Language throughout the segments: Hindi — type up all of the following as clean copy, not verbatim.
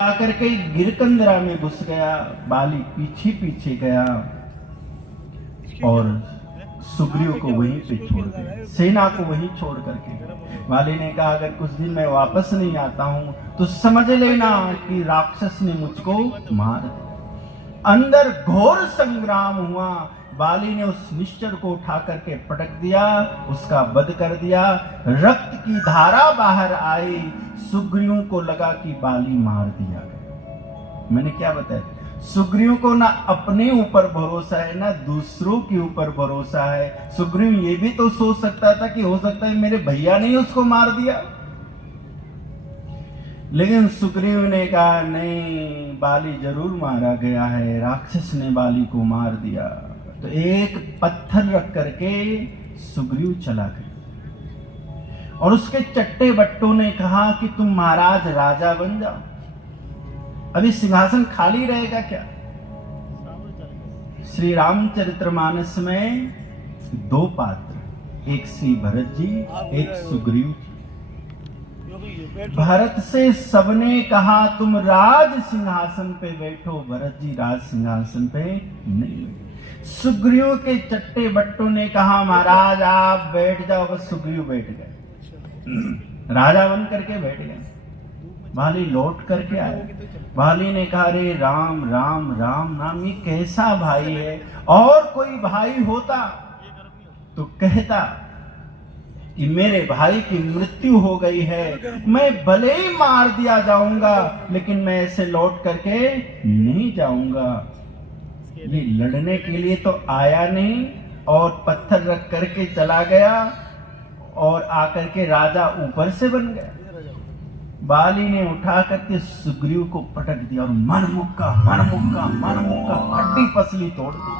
आकर के गिरकंदरा में घुस गया। बाली पीछे पीछे गया और सुग्रीव को वहीं पे छोड़ गया, सेना को वहीं छोड़ करके। बाली ने कहा अगर कुछ दिन मैं वापस नहीं आता हूं तो समझ लेना कि राक्षस ने मुझको मार दिया। अंदर घोर संग्राम हुआ। बाली ने उस निश्चर को उठा करके पटक दिया, उसका वध कर दिया। रक्त की धारा बाहर आई। सुग्रीव को लगा कि बाली मार दिया गया। मैंने क्या बताया, सुग्रीव को ना अपने ऊपर भरोसा है ना दूसरों के ऊपर भरोसा है। सुग्रीव ये भी तो सोच सकता था कि हो सकता है मेरे भैया ने उसको मार दिया, लेकिन सुग्रीव ने कहा नहीं, बाली जरूर मारा गया है, राक्षस ने बाली को मार दिया। तो एक पत्थर रख करके सुग्रीव चला गया और उसके चट्टे बट्टों ने कहा कि तुम महाराज राजा बन जाओ, अभी सिंहासन खाली रहेगा क्या। श्री रामचरितमानस में दो पात्र, एक श्री भरत जी, एक सुग्रीव जी। भरत से सबने कहा तुम राज सिंहासन पे बैठो, भरत जी राज सिंहासन पे नहीं बैठे। सुग्रीव के चट्टे बट्टों ने कहा महाराज आप बैठ जाओ, बस सुग्रीव बैठ गए, राजा बन करके बैठ गए। बाली लौट करके आए। बाली ने कहा रे राम राम राम नाम, ये कैसा भाई है, और कोई भाई होता तो कहता कि मेरे भाई की मृत्यु हो गई है, मैं भले ही मार दिया जाऊंगा लेकिन मैं ऐसे लौट करके नहीं जाऊंगा। ये लड़ने के लिए तो आया नहीं और पत्थर रख करके चला गया और आकर के राजा ऊपर से बन गया। बाली ने उठा करके सुग्रीव को पटक दिया और मन मुक्का हड्डी पसली तोड़ दी।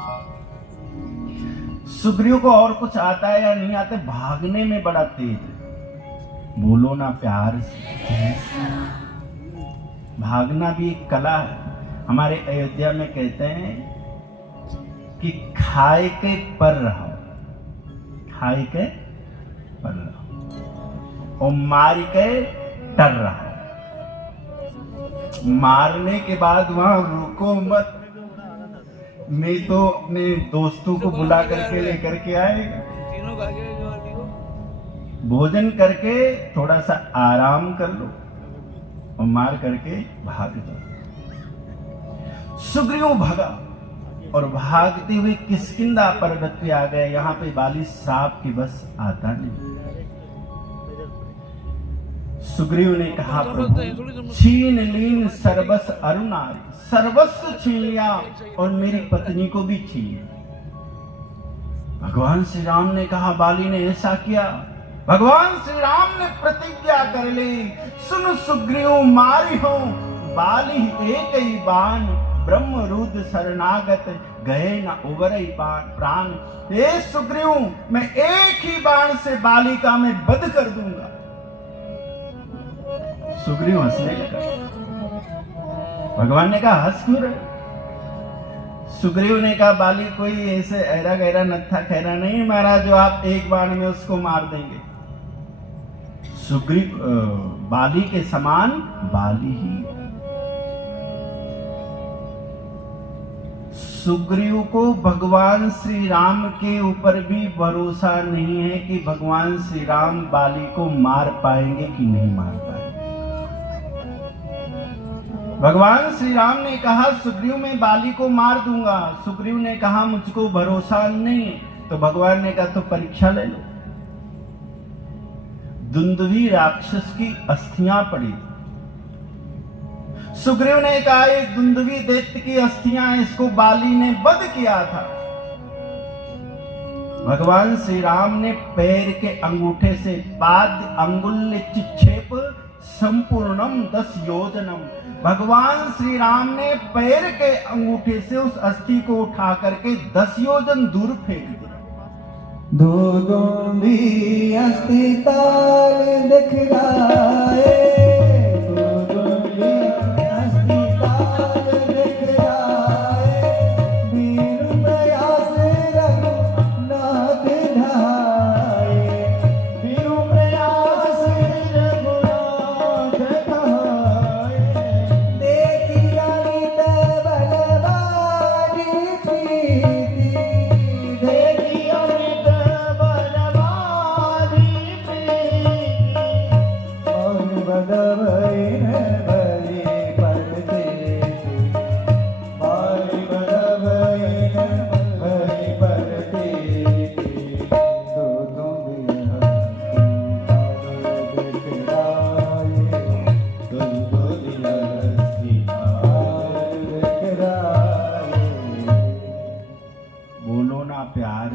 सुग्रीव को और कुछ आता है या नहीं आता, भागने में बड़ा तेज है। बोलो ना प्यार से, भागना भी एक कला है। हमारे अयोध्या में कहते हैं कि खाए के पर रहो, खाए के पर रहो और मार के डर रहा। मारने के बाद वहां रुको मत, मैं तो अपने दोस्तों को बुला करके लेकर के आएगा, भोजन करके थोड़ा सा आराम कर लो और मार करके भाग जाओ। सुग्रीव भागा और भागते हुए किष्किंधा पर्वत पे आ गए। यहाँ पे बाली श्राप की बस आता नहीं। सुग्रीव ने कहा प्रभु छीन लीन सर्वस अरुणारी, सर्वस्व छीन लिया और मेरी पत्नी को भी छीन लिया। भगवान श्री राम ने कहा बाली ने ऐसा किया। भगवान श्री राम ने प्रतिज्ञा कर ली, सुन सुग्रीव मारी हो बाली एक ही बाण, ब्रह्म रुद्र शरणागत गए न उबरई प्राण। ए सुग्रीव मैं एक ही बाण से बाली का मैं वध कर दूंगा। सुग्रीव हंसने लगा। भगवान ने कहा हंस क्यों रहे। सुग्रीव ने कहा बाली कोई ऐसे ऐरा गहरा नत्था खैरा नहीं महाराज जो आप एक बाण में उसको मार देंगे। सुग्रीव बाली के समान बाली ही। सुग्रीव को भगवान श्री राम के ऊपर भी भरोसा नहीं है कि भगवान श्री राम बाली को मार पाएंगे कि नहीं मार पाएंगे। भगवान श्री राम ने कहा सुग्रीव मैं बाली को मार दूंगा। सुग्रीव ने कहा मुझको भरोसा नहीं। तो भगवान ने कहा तो परीक्षा ले लो। दुंदुभी राक्षस की अस्थियां पड़ी। सुग्रीव ने कहा एक दुंदुभी दैत्य की अस्थियां, इसको बाली ने वध किया था। भगवान श्री राम ने पैर के अंगूठे से पाद अंगुल्य चिक्षेप संपूर्णम 10 योजनम, भगवान श्री राम ने पैर के अंगूठे से उस अस्थि को उठा करके 10 योजन दूर फेंक दिया। दो दुंदी अस्थि ताल दिखलाए,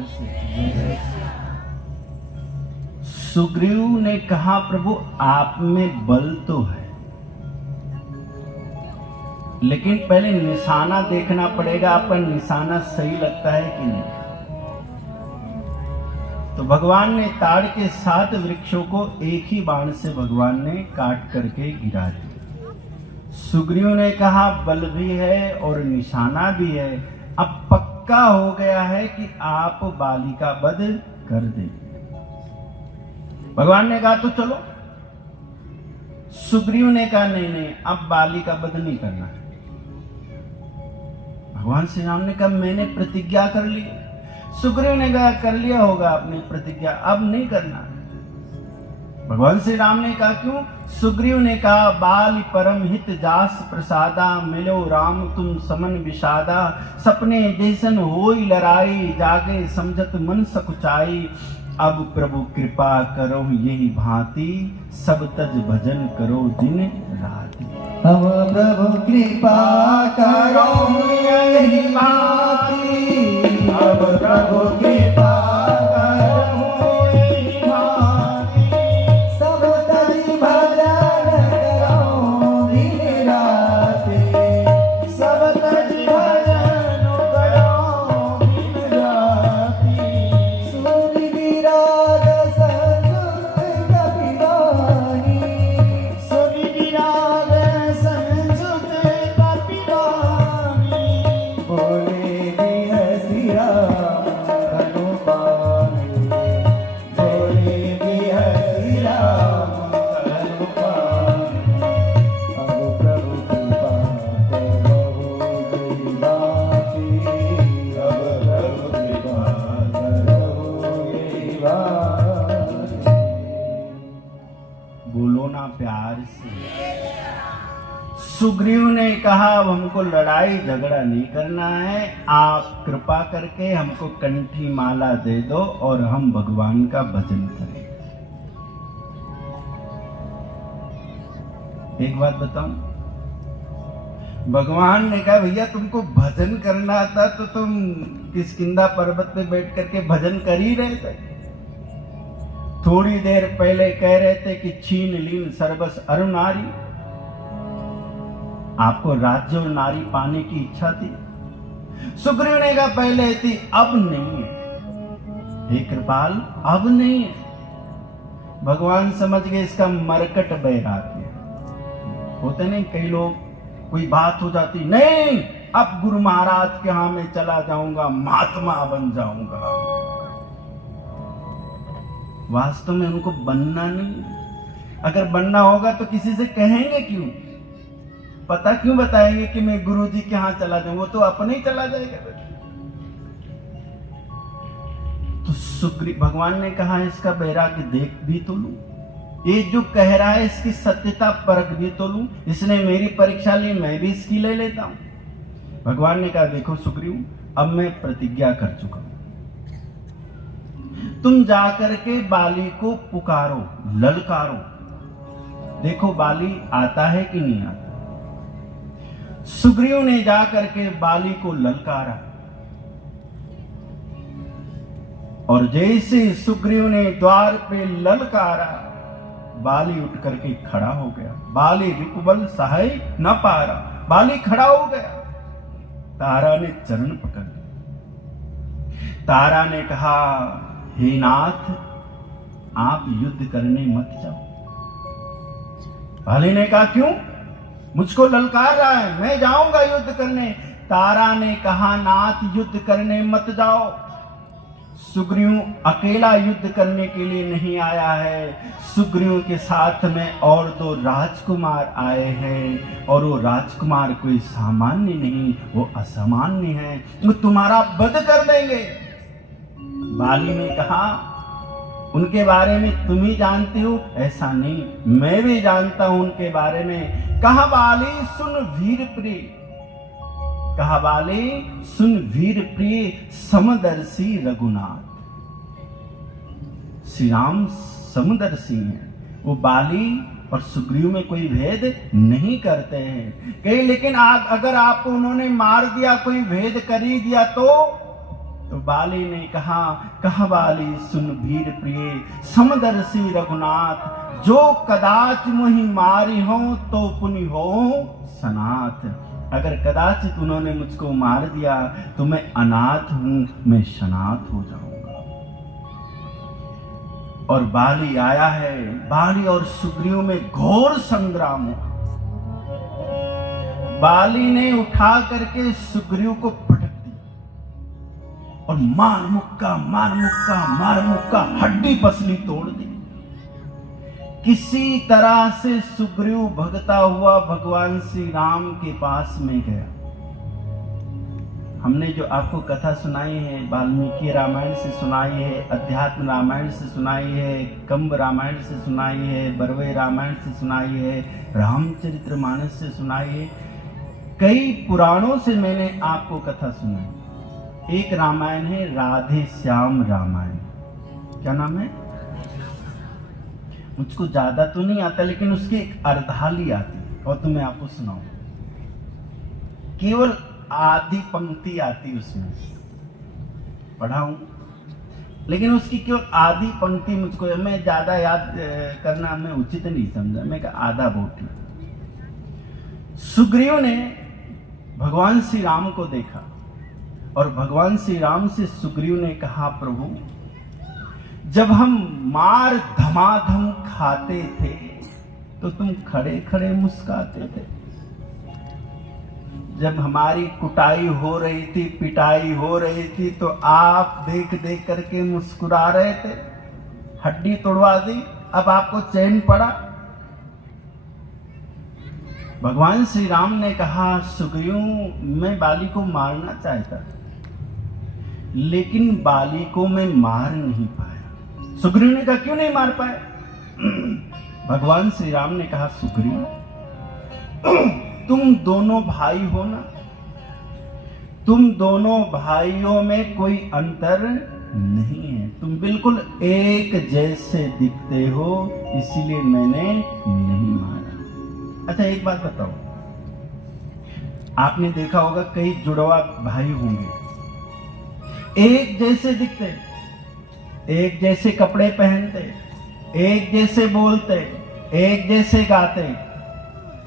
से। सुग्रीव ने कहा प्रभु आप में बल तो है, लेकिन पहले निशाना देखना पड़ेगा, आपका निशाना सही लगता है कि नहीं। तो भगवान ने ताड़ के 7 वृक्षों को एक ही बाण से भगवान ने काट करके गिरा दिया। सुग्रीव ने कहा बल भी है और निशाना भी है, अब पक्का हो गया है कि आप बाली का वध कर देंगे। भगवान ने कहा तो चलो। सुग्रीव ने कहा नहीं, अब बाली का वध नहीं करना है। भगवान श्री राम ने कहा मैंने प्रतिज्ञा कर ली। सुग्रीव ने कहा कर लिया होगा आपने प्रतिज्ञा, अब नहीं करना। भगवान श्री राम ने कहा क्यों? सुग्रीव ने कहा बाल परम हित जास प्रसादा, मिलो राम तुम समन विषादा, सपने जैसन होई लड़ाई, जागे समझत मन सकुचाई, अब प्रभु कृपा करो यही भांति, सब तज भजन करो दिन राति। अब प्रभु कृपा करो यही भांति, अब प्रभु कृपा करो यही भांति, सब तज भजन करो दिन राति, सब तज भजन करो दिन राति। सूर्य विराग संयुक्त कपिलानी, सूर्य विराग संयुक्त कपिलानी, बोले भी हंसी राम हनुमानी, बोले भी हंसी राम हनुमानी। अब प्रभु कृपा करो यही भांति, अब प्रभु कृपा करो यही भांति। बोलो ना प्यार से। सुग्रीव ने कहा अब हमको लड़ाई झगड़ा नहीं करना है, आप कृपा करके हमको कंठी माला दे दो और हम भगवान का भजन करें। एक बात बताऊं, भगवान ने कहा भैया तुमको भजन करना था तो तुम किष्किंधा पर्वत पे बैठ करके भजन कर ही रहे थे। थोड़ी देर पहले कह रहे थे कि छीन लीन सर्वस अरु नारी, आपको राज्य और नारी पाने की इच्छा थी। सुग्रीव ने कहा पहले थी अब नहीं है। हे कृपाल अब नहीं है। भगवान समझ गए इसका मरकट बैराग्य है। होते नहीं कई लोग, कोई बात हो जाती नहीं अब गुरु महाराज के यहां मैं चला जाऊंगा, महात्मा बन जाऊंगा। वास्तव में उनको बनना नहीं, अगर बनना होगा तो किसी से कहेंगे क्यों, पता क्यों बताएंगे कि मैं गुरुजी के यहां चला जाऊं, वो तो अपने ही चला जाएगा। तो सुग्रीव भगवान ने कहा इसका वैराग्य देख भी तो लूं, ये जो कह रहा है इसकी सत्यता परख भी तो लूं, इसने मेरी परीक्षा ली मैं भी इसकी ले लेता हूं। भगवान ने कहा देखो सुग्रीव अब मैं प्रतिज्ञा कर चुका हूं, तुम जाकर के बाली को पुकारो, ललकारो, देखो बाली आता है कि नहीं आता। सुग्रीव ने जाकर के बाली को ललकारा और जैसे सुग्रीव ने द्वार पे ललकारा बाली उठ करके खड़ा हो गया। बाली रिपुबल सहाय न पा रहा, बाली खड़ा हो गया। तारा ने चरण पकड़ लिया। तारा ने कहा हे नाथ आप युद्ध करने मत जाओ। बाली ने कहा क्यों, मुझको ललकार रहा है, मैं जाऊंगा युद्ध करने। तारा ने कहा नाथ युद्ध करने मत जाओ, सुग्रीव अकेला युद्ध करने के लिए नहीं आया है, सुग्रीव के साथ में और 2 राजकुमार आए हैं और वो राजकुमार कोई सामान्य नहीं, वो असामान्य है, वो तुम्हारा वध कर देंगे। बाली ने कहा उनके बारे में तुम ही जानते हो, ऐसा नहीं मैं भी जानता हूं उनके बारे में। कहा बाली सुन वीर प्रिय, कहा बाली सुन वीर प्रिय समदर्शी रघुनाथ। श्री राम समदर्शी हैं, वो बाली और सुग्रीव में कोई भेद नहीं करते हैं। कहीं लेकिन अगर आपको उन्होंने मार दिया, कोई भेद कर ही दिया तो तो बाली ने कहा बाली सुन वीर प्रिय समदर्शी रघुनाथ, जो कदाच मुहि मारी हो तो पुनि हो सनाथ। अगर कदाचित उन्होंने मुझको मार दिया तो मैं अनाथ हूं, मैं सनाथ हो जाऊंगा। और बाली आया है, बाली और सुग्रीव में घोर संग्राम हुआ। बाली ने उठा करके सुग्रीव को पटक दिया और मार मुक्का हड्डी पसली तोड़ दी। किसी तरह से सुग्रीव भगता हुआ भगवान श्री राम के पास में गया। हमने जो आपको कथा सुनाई है, वाल्मीकि रामायण से सुनाई है, अध्यात्म रामायण से सुनाई है, कंब रामायण से सुनाई है, बरवे रामायण से सुनाई है, रामचरितमानस से सुनाई है, कई पुराणों से मैंने आपको कथा सुनाई। एक रामायण है राधे श्याम रामायण। क्या नाम है? मुझको ज्यादा तो नहीं आता, लेकिन उसकी एक अर्धाली आती है और तो मैं आपको सुनाऊं। केवल आधी पंक्ति आती उसमें, पढ़ाऊं, लेकिन उसकी केवल आधी पंक्ति मुझको, मैं ज्यादा याद करना मैं उचित नहीं समझा, मैं कहा आधा बोटी। सुग्रीव ने भगवान श्री राम को देखा और भगवान श्री राम से सुग्रीव ने कहा, प्रभु जब हम मार धमाधम खाते थे तो तुम खड़े खड़े मुस्काते थे। जब हमारी कुटाई हो रही थी, पिटाई हो रही थी, तो आप देख देख करके मुस्कुरा रहे थे। हड्डी तोड़वा दी, अब आपको चैन पड़ा। भगवान श्री राम ने कहा, सुग्रीव मैं बाली को मारना चाहता, लेकिन बाली को मैं मार नहीं पाया। सुग्रीव ने कहा, क्यों नहीं मार पाए? भगवान श्री राम ने कहा, सुग्रीव तुम दोनों भाई हो ना, तुम दोनों भाइयों में कोई अंतर नहीं है, तुम बिल्कुल एक जैसे दिखते हो, इसीलिए मैंने नहीं मारा। अच्छा एक बात बताओ, आपने देखा होगा कई जुड़वा भाई होंगे, एक जैसे दिखते, एक जैसे कपड़े पहनते, एक जैसे बोलते, एक जैसे गाते,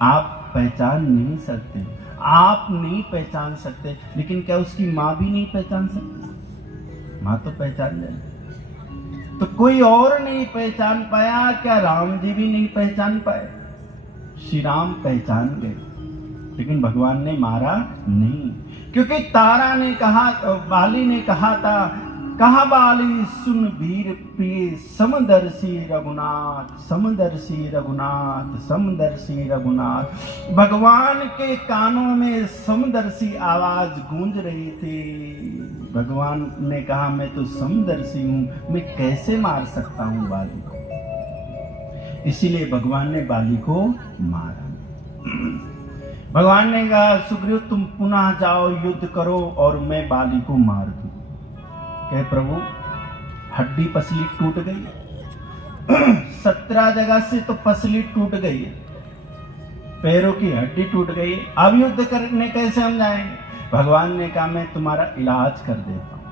आप पहचान नहीं सकते, आप नहीं पहचान सकते, लेकिन क्या उसकी मां भी नहीं पहचान सकती? मां तो पहचान जाए। तो कोई और नहीं पहचान पाया, क्या राम जी भी नहीं पहचान पाए? श्री राम पहचान गए, लेकिन भगवान ने मारा नहीं, क्योंकि तारा ने कहा, बाली ने कहा था, कहा बाली सुन वीर प्रिय समदर्शी रघुनाथ, समदर्शी रघुनाथ, समदर्शी रघुनाथ। भगवान के कानों में समदर्शी आवाज गूंज रही थी। भगवान ने कहा, मैं तो समदर्शी हूं, मैं कैसे मार सकता हूं बाली को? इसीलिए भगवान ने बाली को मारा। भगवान ने कहा, सुग्रीव तुम पुनः जाओ, युद्ध करो और मैं बाली को मार दूं। कहे, प्रभु हड्डी पसली टूट गई, 17 जगह से तो पसली टूट गई है, पैरों की हड्डी टूट गई, अब युद्ध करने कैसे हम जाएंगे? भगवान ने कहा, मैं तुम्हारा इलाज कर देता हूं।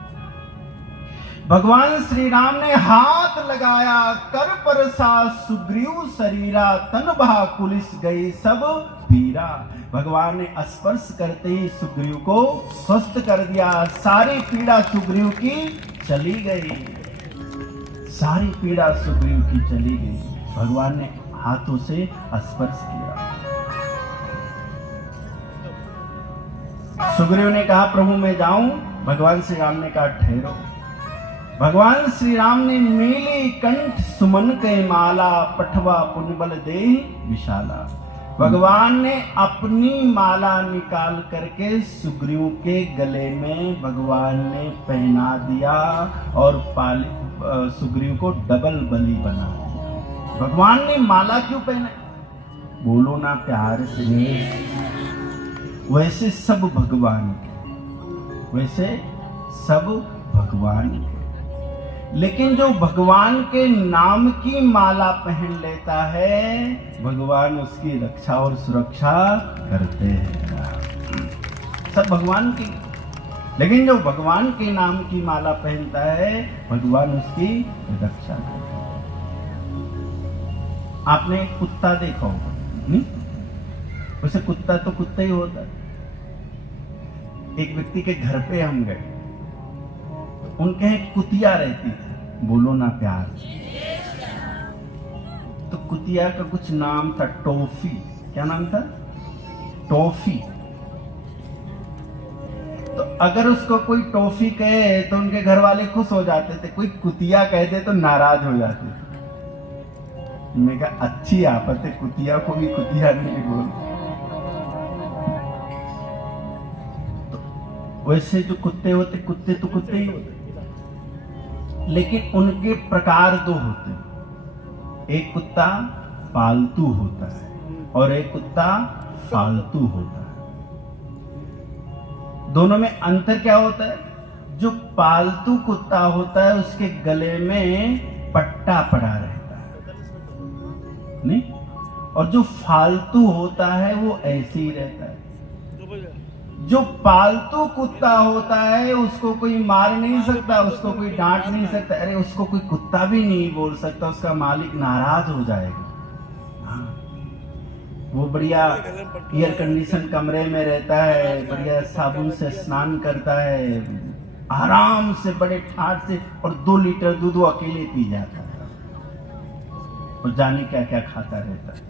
भगवान श्री राम ने हाथ लगाया, कर परसा सुग्रीव शरीरा, तन बहा कुलिस गई सब पीरा। भगवान ने स्पर्श करते ही सुग्रीव को स्वस्थ कर दिया, सारी पीड़ा सुग्रीव की चली गई, सारी पीड़ा सुग्रीव की चली गई। भगवान ने हाथों से स्पर्श किया। सुग्रीव ने कहा, प्रभु मैं जाऊं? भगवान श्री राम ने कहा, ठहरो। भगवान श्री राम ने नीली कंठ सुमन के माला, पठवा पुण्यबल दे विशाला। भगवान ने अपनी माला निकाल करके सुग्रीव के गले में भगवान ने पहना दिया और सुग्रीव को डबल बलि बना दिया। भगवान ने माला क्यों पहना? बोलो ना प्यार से। वैसे सब भगवान के, वैसे सब भगवान के, लेकिन जो भगवान के नाम की माला पहन लेता है, भगवान उसकी रक्षा और सुरक्षा करते हैं। सब भगवान की। लेकिन जो भगवान के नाम की माला पहनता है, भगवान उसकी रक्षा करता है। आपने कुत्ता देखा होगा, नहीं? वैसे कुत्ता तो कुत्ता ही होता है। एक व्यक्ति के घर पे हम गए, उनके यहाँ कुतिया रहती थी, बोलो ना प्यार। तो कुतिया का कुछ नाम था टॉफी। क्या नाम था? टॉफी। तो अगर उसको कोई टॉफी कहे तो उनके घर वाले खुश हो जाते थे, कोई कुतिया कहते तो नाराज हो जाते थे। मैं कहा अच्छी आफत है, कुतिया को भी कुतिया नहीं बोल। तो वैसे जो कुत्ते होते, कुत्ते तो कुत्ते ही होते, लेकिन उनके प्रकार दो होते हैं। एक कुत्ता पालतू होता है और एक कुत्ता फालतू होता है। दोनों में अंतर क्या होता है? जो पालतू कुत्ता होता है उसके गले में पट्टा पड़ा रहता है, नहीं? और जो फालतू होता है वो ऐसे ही रहता है। जो पालतू कुत्ता होता है उसको कोई मार नहीं सकता, उसको कोई डांट नहीं सकता, अरे उसको कोई कुत्ता भी नहीं बोल सकता, उसका मालिक नाराज हो जाएगा। हाँ। वो बढ़िया एयर कंडीशन कमरे में रहता है, बढ़िया साबुन से स्नान करता है, आराम से बड़े ठाट से, और 2 लीटर दूध वो अकेले पी जाता है, और जाने क्या क्या खाता रहता है।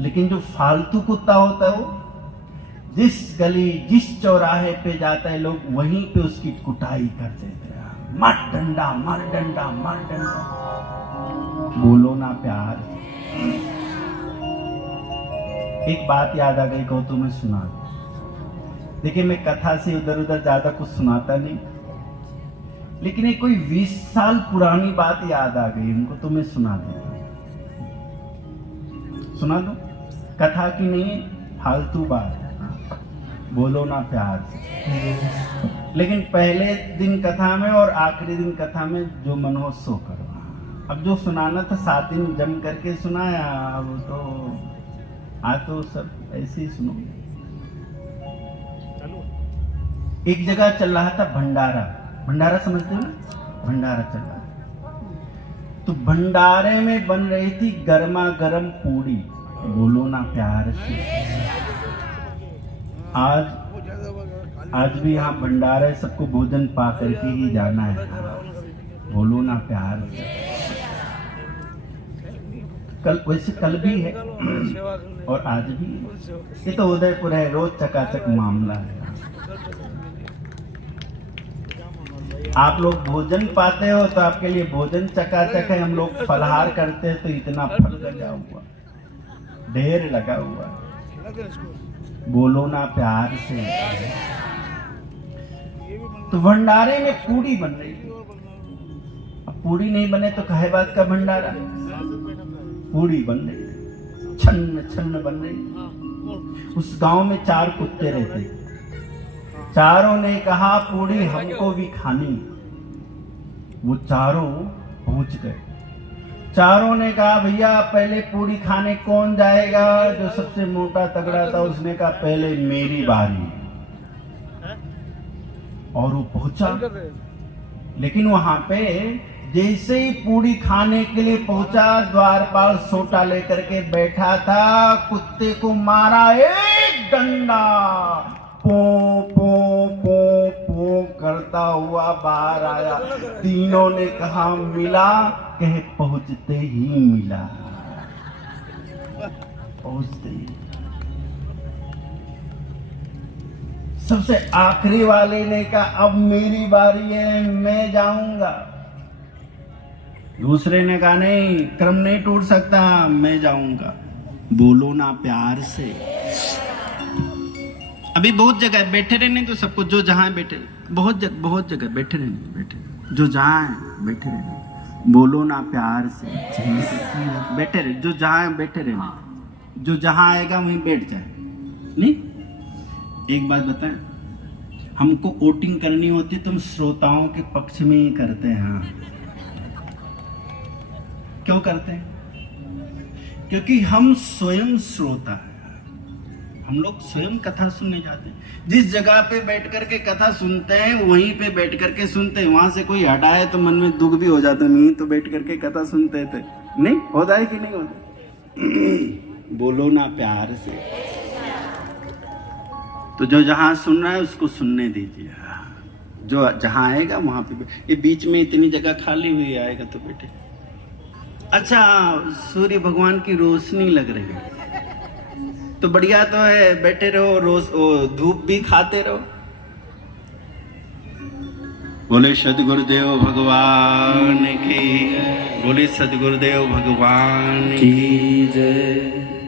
लेकिन जो फालतू कुत्ता होता है वो जिस गली जिस चौराहे पे जाता है लोग वहीं पे उसकी कुटाई कर देते हैं। मार डंडा, मार डंडा, मार डंडा। बोलो ना प्यार। एक बात याद आ गई, कहूं तो मैं सुना दूं। देखिए मैं कथा से उधर उधर ज्यादा कुछ सुनाता नहीं, लेकिन एक कोई 20 साल पुरानी बात याद आ गई उनको, तो मैं सुना देता हूं। सुना दो? कथा की नहीं, फालतू बात। बोलो ना प्यार से। लेकिन पहले दिन कथा में और आखिरी दिन कथा में जो मन हो सो करो। अब जो सुनाना था 7 दिन जम करके सुनाया, अब तो आज तो सब ऐसे ही सुनो। एक जगह चल रहा था भंडारा। भंडारा समझते हो ना? भंडारा चल रहा था, तो भंडारे में बन रही थी गर्मा गर्म पूड़ी। बोलो ना प्यार से। आज भी यहाँ भंडारा है, सबको भोजन पा करके ही जाना है। बोलो ना प्यार से। कल वैसे कल भी है और आज भी है। ये तो उदयपुर है, रोज चकाचक मामला है। आप लोग भोजन पाते हो तो आपके लिए भोजन चकाचक है, हम लोग फलहार करते हैं तो इतना फल लगा हुआ, ढेर लगा हुआ। बोलो ना प्यार से। तो भंडारे में पूड़ी बन रही थी। अब पूड़ी नहीं बने तो कहे बात का भंडारा। पूड़ी बन रही, छन्न छन्न बन रही। उस गांव में 4 कुत्ते रहते, चारों ने कहा पूड़ी हमको भी खानी। वो चारों पहुंच गए। चारों ने कहा भैया पहले पूड़ी खाने कौन जाएगा? जो सबसे मोटा तगड़ा था उसने कहा पहले मेरी बारी। और वो पहुंचा, लेकिन वहां पे जैसे ही पूड़ी खाने के लिए पहुंचा, द्वारपाल सोटा लेकर के बैठा था, कुत्ते को मारा एक डंडा, पो पो पो पो करता हुआ बाहर आया। तीनों ने कहा मिला? कहे पहुंचते ही मिला। पहुंचते ही। सबसे आखिरी वाले ने कहा अब मेरी बारी है, मैं जाऊंगा। दूसरे ने कहा नहीं, क्रम नहीं टूट सकता, मैं जाऊंगा। बोलो ना प्यार से। अभी बहुत जगह बैठे रहने तो सबको, जो जहां बैठे, बहुत जगह बैठे रहने, बैठे जो जहां बैठे रहने। बोलो ना प्यार से। बैठे रहे, जो जहां बैठे रहने, जो जहां आएगा वहीं बैठ जाए। नहीं, एक बात बताएं, हमको वोटिंग करनी होती है तो हम श्रोताओं के पक्ष में ही करते हैं। क्यों करते हैं? क्योंकि हम स्वयं श्रोता हैं। हम लोग स्वयं कथा सुनने जाते हैं। जिस जगह पे बैठ करके कथा सुनते हैं वहीं पे बैठ करके सुनते हैं। वहां से कोई हटाए तो मन में दुख भी हो जाता है, नहीं तो बैठ करके कथा सुनते थे। नहीं होता है कि नहीं होता? बोलो ना प्यार से। तो जो जहां सुन रहा है उसको सुनने दीजिए। जो जहां आएगा वहां पे ये बीच में इतनी जगह खाली हुई आएगा तो बेटे। अच्छा, सूर्य भगवान की रोशनी लग रही है तो बढ़िया तो है, बैठे रहो, रोज धूप भी खाते रहो। बोले सदगुरुदेव भगवान की, बोले सदगुरुदेव भगवान की जय।